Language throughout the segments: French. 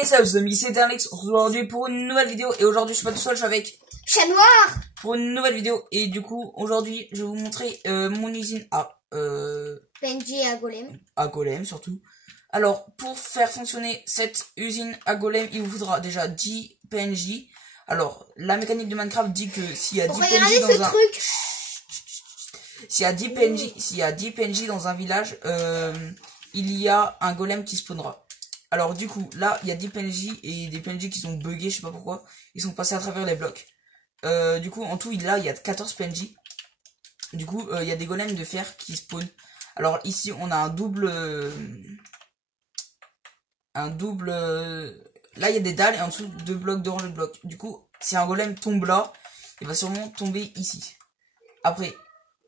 Et salut les amis, c'est Alex aujourd'hui pour une nouvelle vidéo. Et aujourd'hui je suis pas tout seul, je suis avec Chat Noir pour une nouvelle vidéo. Et du coup aujourd'hui je vais vous montrer mon usine à PNJ à Golem. à Golem surtout. Alors pour faire fonctionner cette usine à Golem, il vous faudra déjà 10 PNJ. Alors la mécanique de Minecraft dit que s'il y a 10 PNJ dans un truc. s'il y a 10 PNJ, s'il y a 10 PNJ dans un village, il y a un golem qui spawnera. Alors du coup, là, il y a des PNJ et des PNJ qui sont buggés, je sais pas pourquoi. Ils sont passés à travers les blocs. Du coup, en tout, là, il y a 14 PNJ. Du coup, il y a des golems de fer qui spawnent. Alors ici, on a un double... Là, il y a des dalles et en dessous, 2 blocs d'orange de blocs. Du coup, si un golem tombe là, il va sûrement tomber ici. Après,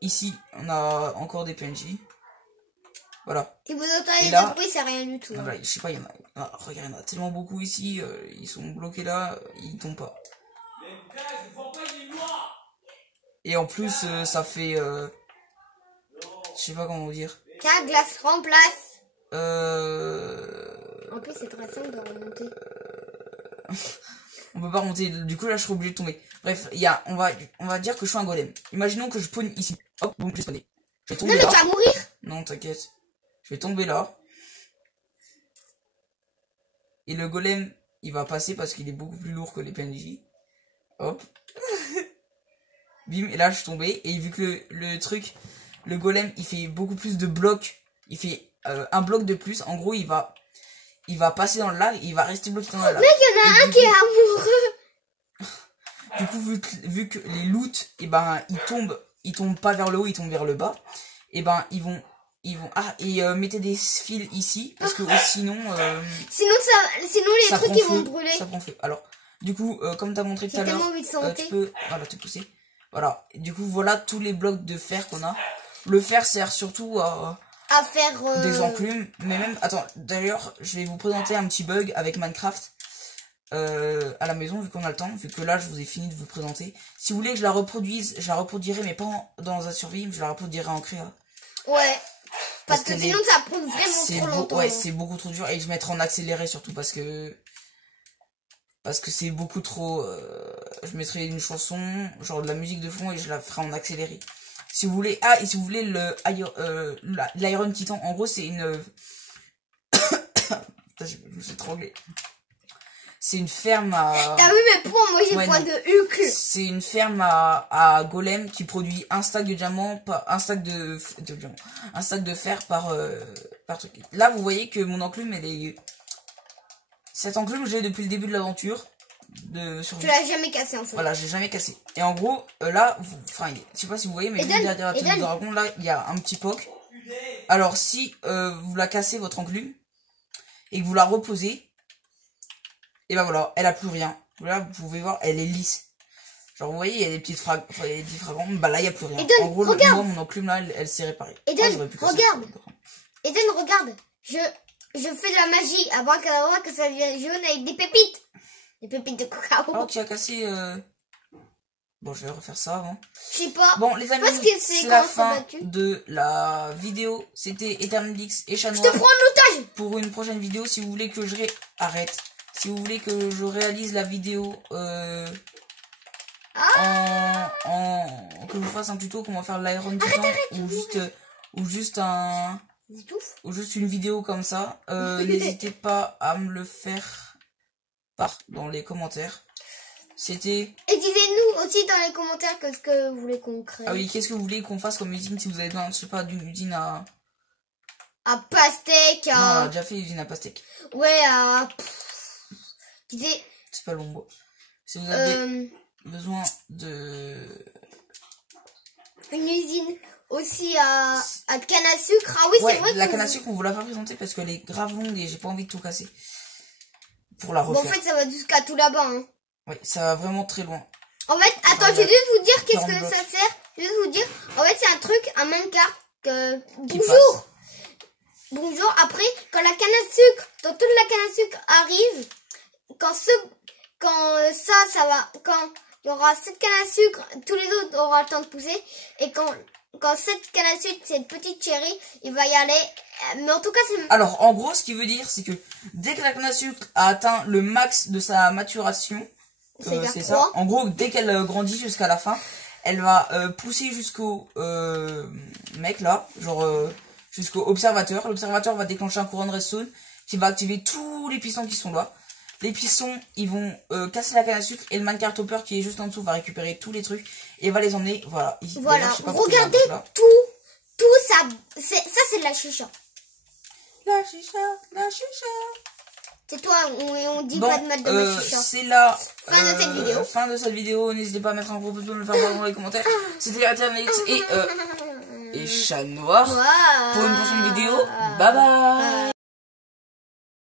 ici, on a encore des PNJ. Voilà. Si vous entendez des bruits, c'est rien du tout. Voilà, je sais pas, il y en a. Ah, regarde, il y en a tellement beaucoup ici. Ils sont bloqués là, ils tombent pas. Et en plus, ça fait. Je sais pas comment vous dire. Tiens, glace remplace. En plus, c'est très simple de remonter. On peut pas remonter. Du coup, là, je serais obligé de tomber. Bref, on va dire que je suis un golem. Imaginons que je spawn ici. Hop, boum, j'ai spawné. Je vais tomber là. Non, mais tu vas mourir. Non, t'inquiète. Je vais tomber là. Et le golem, il va passer parce qu'il est beaucoup plus lourd que les PNJ. Hop. Bim, et là je suis tombé. Et vu que le golem, il fait beaucoup plus de blocs. Il fait un bloc de plus. En gros, il va passer dans le lac. Il va rester bloqué dans le lac. Mec, il y en a un qui est amoureux. Du coup, vu que les loots, et ben, ils tombent pas vers le haut, ils tombent vers le bas. Et ben, ils vont mettez des fils ici parce que sinon sinon les trucs ils vont brûler. Ça prend feu. Alors du coup comme t'as montré tout à l'heure, tu peux te pousser. Voilà, du coup voilà tous les blocs de fer qu'on a. Le fer sert surtout à faire des enclumes, mais même attends, d'ailleurs je vais vous présenter un petit bug avec Minecraft à la maison, vu qu'on a le temps, vu que là je vous ai fini de vous présenter. Si vous voulez que je la reproduise, je la reproduirai, mais pas dans un survie, je la reproduirai en créa. Ouais. Parce que sinon ça prend vraiment trop longtemps. Ouais, c'est beaucoup trop dur. Et je mettrai en accéléré surtout parce que c'est beaucoup trop... je mettrai une chanson, genre de la musique de fond, et je la ferai en accéléré. Si vous voulez... Ah, et si vous voulez l'Iron Titan, en gros c'est une... Putain, je me suis étranglé. C'est une ferme à... T'as vu mes points? Moi j'ai point de Hulk. C'est une ferme à golem qui produit un stack de diamants, un stack de fer par truc. Là vous voyez que mon enclume elle est... Cette enclume j'ai depuis le début de l'aventure. Tu l'as jamais cassé en fait. Voilà, j'ai jamais cassé. Et en gros, là, enfin, je sais pas si vous voyez, mais derrière la tête du dragon, là, il y a un petit poc. Alors si vous la cassez votre enclume et que vous la reposez, et ben voilà, elle a plus rien. Là, vous pouvez voir, elle est lisse. Genre, vous voyez, il y a des petites fragments. Bah là, il n'y a plus rien. Eden, en gros, moi, mon enclume, là, elle s'est réparée. Eden, regarde. Eden, regarde. Je fais de la magie. Abracadabra, que ça devient jaune avec des pépites. Des pépites de cacao. Oh, tu as cassé... Bon, je vais refaire ça avant. Je sais pas. Bon, les amis, c'est la fin de la vidéo. C'était Eternalix et Chat Noir. Je te prends en otage. Pour une prochaine vidéo, si vous voulez que je arrête. Si vous voulez que je réalise la vidéo que je vous fasse un tuto comment faire l'Iron Titan ou juste une vidéo comme ça, n'hésitez pas à me le faire dans les commentaires. C'était... Et disez-nous aussi dans les commentaires ce que vous voulez qu'on crée. Ah oui, qu'est-ce que vous voulez qu'on fasse comme usine, si vous avez besoin, je sais pas, d'une usine à pastèque, Non, on a déjà fait l'usine à pastèque. Ouais, c'est pas long. Si vous avez besoin de... Une usine aussi à canne à sucre. Ah oui, ouais, c'est vrai. La canne à sucre, on vous l'a pas présentée parce qu'elle est grave longue et j'ai pas envie de tout casser. Pour la refaire. Bon, en fait, ça va jusqu'à tout là-bas. Hein. Ouais, ça va vraiment très loin. En fait, attends, je vais juste vous dire qu'est-ce que ça sert. Je vais juste vous dire. En fait, c'est un truc, un minecart que... Bonjour. Bonjour. Après, quand la canne à sucre, quand toute la canne à sucre arrive, quand il y aura cette canne à sucre, tous les autres auront le temps de pousser. Et quand cette canne à sucre, cette petite chérie, il va y aller Mais en tout cas, c'est... Alors, en gros, ce qu'il veut dire, c'est que dès que la canne à sucre a atteint le max de sa maturation, c'est ça. En gros, dès qu'elle grandit jusqu'à la fin, elle va pousser jusqu'au mec là, genre jusqu'au observateur. L'observateur va déclencher un courant de redstone qui va activer tous les pistons qui sont là. Les pistons, ils vont casser la canne à sucre et le minecart hopper qui est juste en dessous va récupérer tous les trucs et va les emmener. Voilà. Ici, voilà. Regardez tout ça. Ça, c'est de la chicha. La chicha, la chicha. C'est toi, on dit pas de mal de ma chicha. C'est là. Fin de cette vidéo. Fin de cette vidéo. N'hésitez pas à mettre un gros pouce bleu, me faire voir dans les commentaires. C'était Eternalix et Chat Noir. Pour une prochaine vidéo. Bye bye.